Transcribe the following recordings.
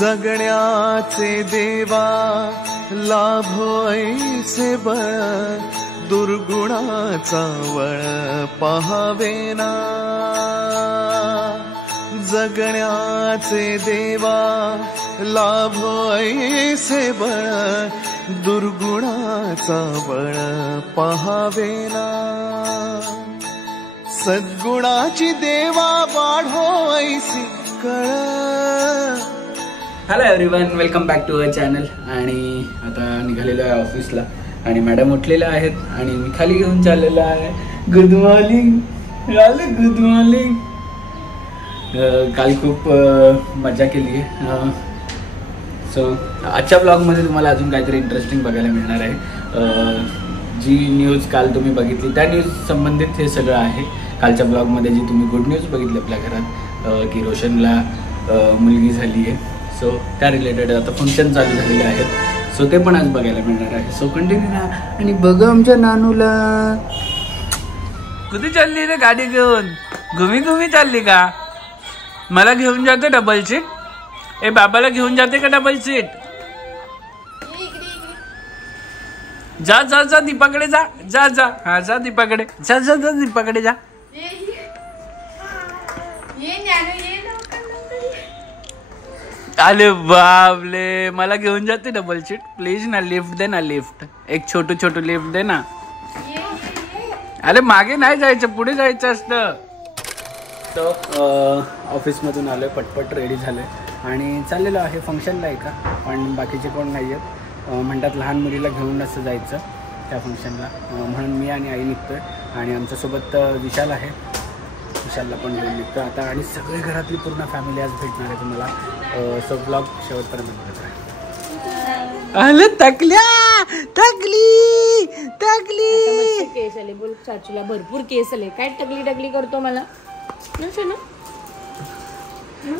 जगण्याचे देवा लाभो ऐसे बळ दुर्गुणाचा वळ पहावेना जगण्याचे देवा लाभो ऐसे बळ दुर्गुणाचा बळ पहावेना सद्गुणाची देवा वाढो ऐसी कळ। Hello everyone, welcome back to our channel. आणि आता निघालेलो आहे ऑफिसला आणि मॅडम उठलेल्या आहेत आणि मी खाली घेऊन चाललेलो आहे। Good morning, good morning. काल खूप मजा केली आहे। सो आजच्या ब्लॉगमध्ये तुम्हाला अजून काहीतरी इंटरेस्टिंग बघायला मिळणार आहे। जी न्यूज काल तुम्ही बघितली त्या न्यूज संबंधित हे सगळं आहे। कालच्या ब्लॉगमध्ये जी तुम्ही गुड न्यूज बघितली आपल्या घरात की रोशनला मुलगी झाली आहे, सो त्या रिलेटेड आता फंक्शन चालू झालेले आहेत, सो ते पण आज बघायला मिळणार आहे। सो कंटिन्यू राहा आणि बघा आमच्या नानूला। कुठे चालली रे गाडी घेऊन? घुमी घुमी चालली का? मला घेऊन जाते डबल सीट? ए बाबाला घेऊन जाते का डबल सीट? जा जा जा दीपाकडे जा जा जा। हा जा दीपाकडे जा जा जा दीपाकडे जा। अरे बापले, मला घेऊन जाते डबल सीट? प्लीज ना, लिफ्ट दे ना, लिफ्ट एक छोटू छोटू लिफ्ट दे ना। अरे मागे नाही जायचं, पुढे जायचं असतं। तो ऑफिसमधून आलोय, पटपट रेडी झालोय आणि चाललेलो आहे फंक्शनला एका, पण बाकीचे कोण नाही आहेत। म्हणतात लहान मुलीला घेऊन असं जायचं त्या फंक्शनला, म्हणून मी आणि आई निघतोय आणि आमच्यासोबत विशाल आहे, विशालला पण घेऊन निघतो आता। आणि सगळे घरातली पूर्ण फॅमिली आज भेटणार आहे तुम्हाला, सो ब्लॉग शेवटपर्यंत बघत राहा। अरे तकल्या तकली तकली केस आले, बोल चाचूला भरपूर केस आले, काय टकली टकली करतो मला ना।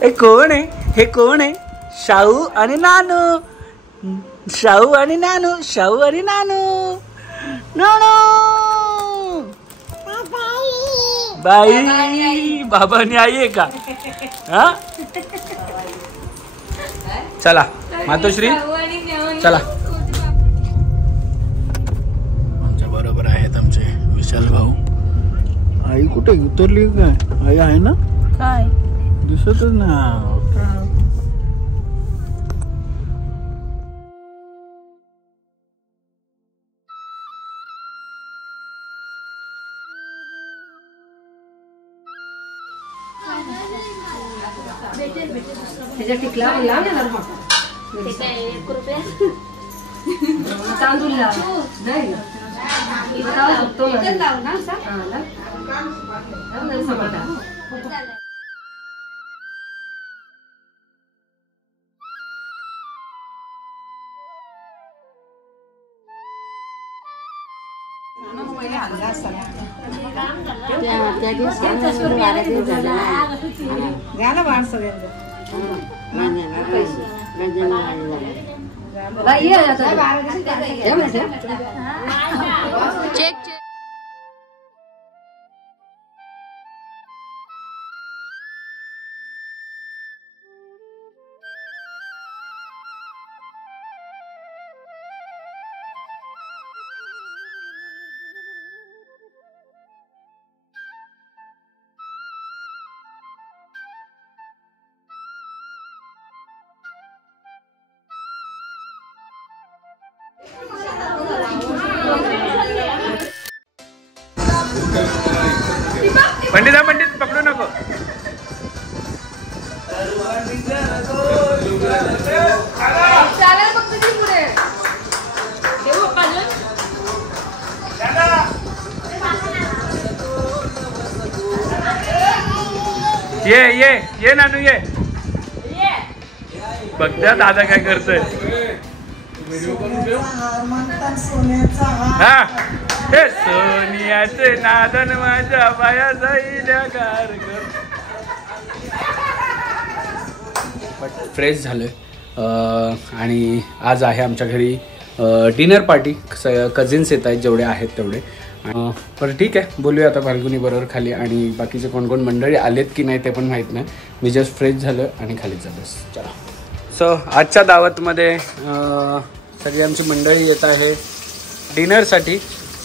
हे कोण आहे? हे कोण आहे? शाहू आणि नानू, शाहू आणि नानू, शाहू आणि नानू, नानू बाई बाबानी आई आहे का? हा चला मातोश्री चला। आमच्या बरोबर आहेत आमचे विशाल भाऊ। आई कुठे उतरली काय? आई आहे ना? काय दिसतच ना। त्याच्या टिकला लाव ना तांदूळ लाव नाही लाव ना। पंडिता पंडित पकडू नको। ये नानू ये। बघता दादा काय करतोय? हा हे सोनियाचे नादन माझ्या बाया जाईल्या कार कर। फ्रेश झालोय आणि आज आहे आमच्या घरी डिनर पार्टी। कझिन्स येत आहेत जेवढे आहेत तेवढे। पर ठीक आहे, बोलूया आता फाल्गुनी बरोबर खाली, आणि बाकीचे कोण कोण मंडळी आलेत की नाही ते पण माहीत नाही। मी जस्ट फ्रेश झालो आणि खाली चाललो। चला सो आजच्या दावतमध्ये सगळी आमची मंडळी येत आहे डिनरसाठी.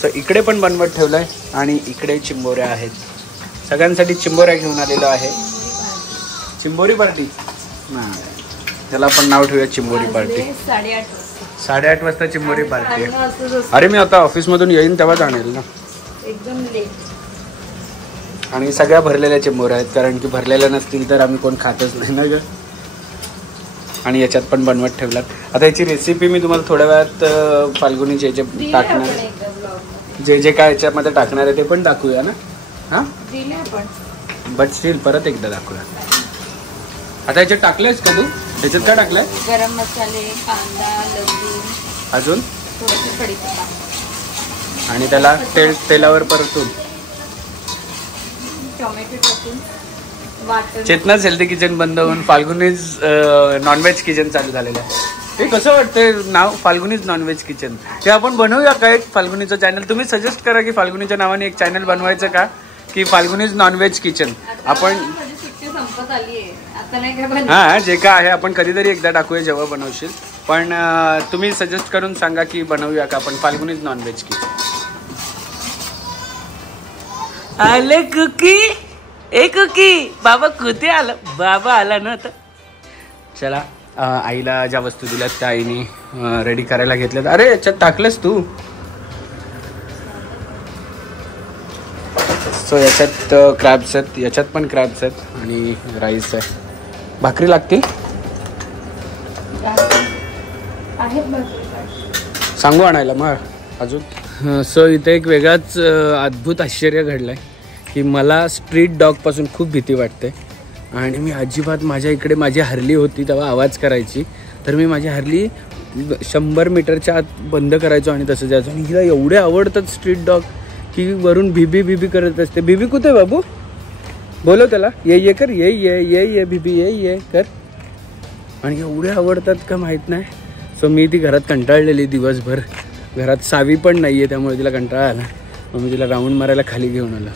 सो इकडे पण बनवत ठेवलं आहे आणि इकडे चिंबोऱ्या आहेत. सगळ्यांसाठी चिंबोऱ्या घेऊन आलेलो आहे. चिंबोरी पार्टी त्याला पण नाव ठेवूया चिंबोरी पार्टी. 8:30 वाजता चिंबोरी पार्टी आहे. अरे मी आता ऑफिसमधून येईन तेव्हाच आणेल ना. एकदम लेट. आणि सगळ्या भरलेल्या चिंबोऱ्या आहेत कारण की भरलेल्या नसतील तर आम्ही कोण खातच नाही ना ग. आणि याच्यात पण बनवत ठेवलात. आता याची रेसिपी मी तुम्हाला थोड्या वेळात फाल्गुनी जे जे टाकणार जे काय याच्यामध्ये टाकणार आहे ते पण दाखवूया ना. हां बट स्टील परत एकदा दाखवूया. आता याच्यात टाकलंयस का तू? याच्यात काय टाकलंय? गरम मसाले, कांदा, लसूण, अजून थोडंसं कढीपत्ता आणि त्याला तेलावर परतून टोमॅटो टाकून वाटण. चेतनाच हेल्दी किचन बंद होऊन फाल्गुनीज नॉनव्हेज किचन चालू झालेलं आहे. हे कसं वाटतंय नाव फाल्गुनीज नॉनव्हेज किचन? ते आपण बनवूया काय फाल्गुनीचं चॅनल? तुम्ही सजेस्ट करा की फाल्गुनीच्या नावाने एक चॅनल बनवायचं का की फाल्गुनीज नॉनव्हेज किचन. आपण संपत आली आहे आता नाही काय. हां जे काय आहे आपण कधीतरी एकदा टाकूया जेव्हा बनवशील. पण तुम्ही सजेस्ट करून सांगा की बनवूया का आपण फाल्गुनीज नॉनव्हेज किचन. आले कुकी ए कुकी बाबा कुठे आला? बाबा आला ना आता. चला आईला ज्या वस्तू दिल्यात त्या आईने रेडी करायला घेतल्यात. अरे याच्यात टाकलंस तू? सो याच्यात क्रॅब्स आहेत, याच्यात पण क्रॅब्स आहेत आणि राईस आहे. भाकरी लागतील सांगू आणायला मग अजून. सो इथे एक वेगळाच अद्भुत आश्चर्य घडलं आहे की मला स्ट्रीट डॉगपासून खूप भीती वाटते. आणि मी अजिबात माझ्या इकडे माझी हरली होती तेव्हा आवाज करायची तर मी माझी हरली 100 मीटरच्या आत बंद करायचो आणि तसं जायचो. आणि हिला एवढे आवडतात स्ट्रीट डॉग की वरून भिबी भिबी करत असते. भिबी कुठे बाबू? बोलव त्याला. ये कर ये भिबी ये कर. आणि एवढे आवडतात का माहीत नाही. सो मी ती घरात कंटाळलेली दिवसभर. घरात सावी पण नाही आहे त्यामुळे तिला कंटाळा आला. मग मी तिला राऊंड मारायला खाली घेऊन आलो.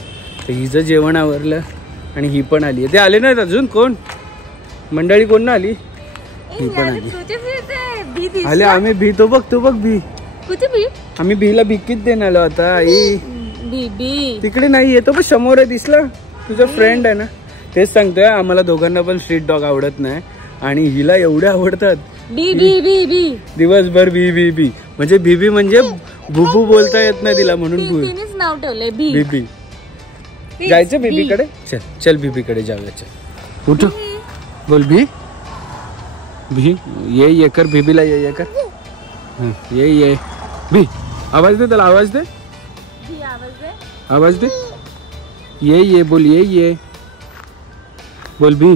तर हिचं जेवण आवरलं आणि ही पण आली आहे. ते आले नाहीत अजून कोण मंडळी कोण ना आली. ही पण आली. आले आम्ही भी तो बघ भी कुठे बी? आम्ही बीला भिकीच देणार आलो आता. आई तिकडे नाही येतो पण समोर आहे दिसला. तुझा फ्रेंड आहे ना. तेच सांगतोय आम्हाला दोघांना पण स्ट्रीट डॉग आवडत नाही आणि हिला एवढे आवडतात. बी बी बी बी दिवसभर बी बी बी म्हणजे बीबी म्हणजे भुबू बोलता येत नाही तिला म्हणून नाव ठेवलंय बी. बीबी जायचं बीबीकडे. चल बीबीकडे जाऊया. चल उठ बोल भी भी ये कर बीबीला ये कर. ये भी आवाज दे त्याला. आवाज दे ये बोल ये बोल भी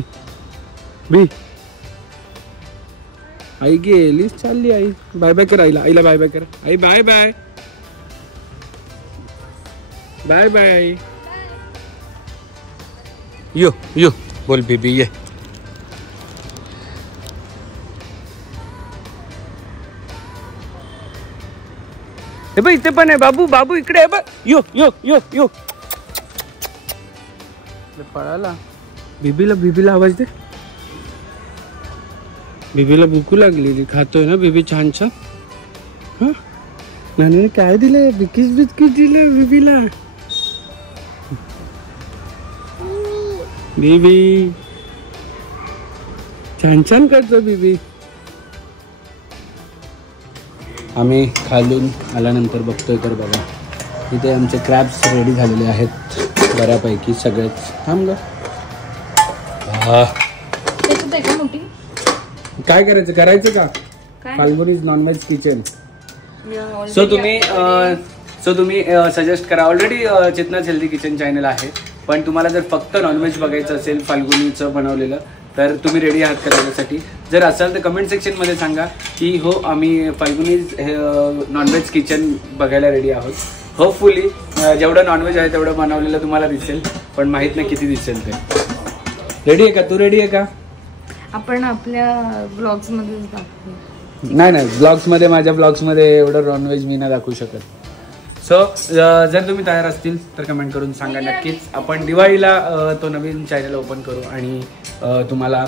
भी. आई गेली चालली. आई बाय बाय कर. आईला बाय बाय कर. आई बाय बाय बाय बाय. यो बोल बेबी ये. हे बघ इथे पण आहे बाबू इकडे आहे बघ. यो पळाला. बीबीला आवाज दे. बीबीला भूक लागलेली. खातोय ना बीबी छान. हा नानीने काय दिलंय? बिस्किट दिलं बीबीला. बीबी छान करतो बीबी. आम्ही खालून आल्यानंतर बघतोय तर बघा इथे आमचे क्रॅब्स रेडी झालेले आहेत बऱ्यापैकी सगळेच. थांब ग. काय करायचं का फाल्गुनीज नॉनव्हेज किचन. सो तुम्ही सजेस्ट करा. ऑलरेडी चेतनाच हेल्दी किचन चॅनल आहे पण तुम्हाला जर फक्त नॉनव्हेज बघायचं असेल फाल्गुनीचं बनवलेलं तर तुम्ही रेडी आहात करण्यासाठी. जर असाल तर कमेंट सेक्शनमध्ये सांगा की हो आम्ही फाल्गुनीज नॉनव्हेज किचन बघायला रेडी आहोत. होपफुली जेवढं नॉनव्हेज आहे तेवढं बनवलेलं तुम्हाला दिसेल पण माहीत नाही किती दिसेल ते. रेडी आहे का तू? रेडी आहे का? आपण आपल्या ब्लॉग्स मध्ये दाखवू. नाही ब्लॉग्स मध्ये माझ्या ब्लॉग्स मध्ये एवढं नॉनव्हेज मी नाही दाखवू शकत. सो जर तुम्ही तयार असतील तर कमेंट करून सांगा नक्कीच. आपण दिवाळीला तो नवीन चॅनल ओपन करू आणि तुम्हाला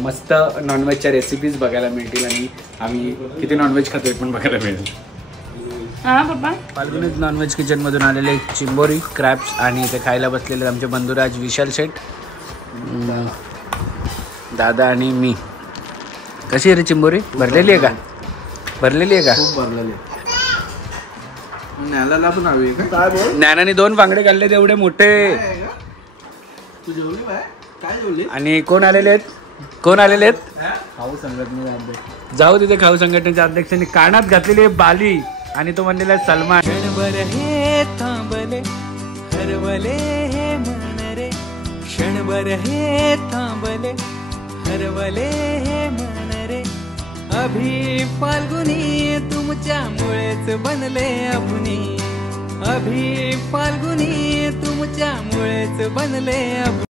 मस्त नॉनव्हेजच्या रेसिपीज बघायला मिळतील आणि आम्ही किती नॉनव्हेज खातोय पण बघायला मिळेल. हा पप्पा. फाल्गुनीत नॉनव्हेज किचनमधून आलेले चिंबोरी क्रॅप्स आणि इथे खायला बसलेले आमचे बंधुराज विशाल शेठ, दादा आणि मी. कशी आहे रे चिंबोरी? भरलेली आहे का? भरलेली आहे का? खूप भरलेले. न्याला पण हवी का? काय बोल? ज्ञानाने 2 बांगडे काढले तेवढे मोठे. तू जेवली बाय? काय जेवली? आणि कोण आलेले आहेत? कोण आलेले आहेत? खाऊ संघटनेचा अध्यक्ष. जाऊ तिथे खाऊ संघटनेच्या अध्यक्षांनी कानात घातलेली आहे बाली आणि तो म्हणलेला आहे सलमान. क्षणभर हे थांबले हरवले हे मन रे, क्षणभर हे थांबले हरवले हे मन रे. अभि फाल्गुनी तुमच्यामुळेच बनले अभुनी, अभि फाल्गुनी तुमच्यामुळेच बनले अभुनी.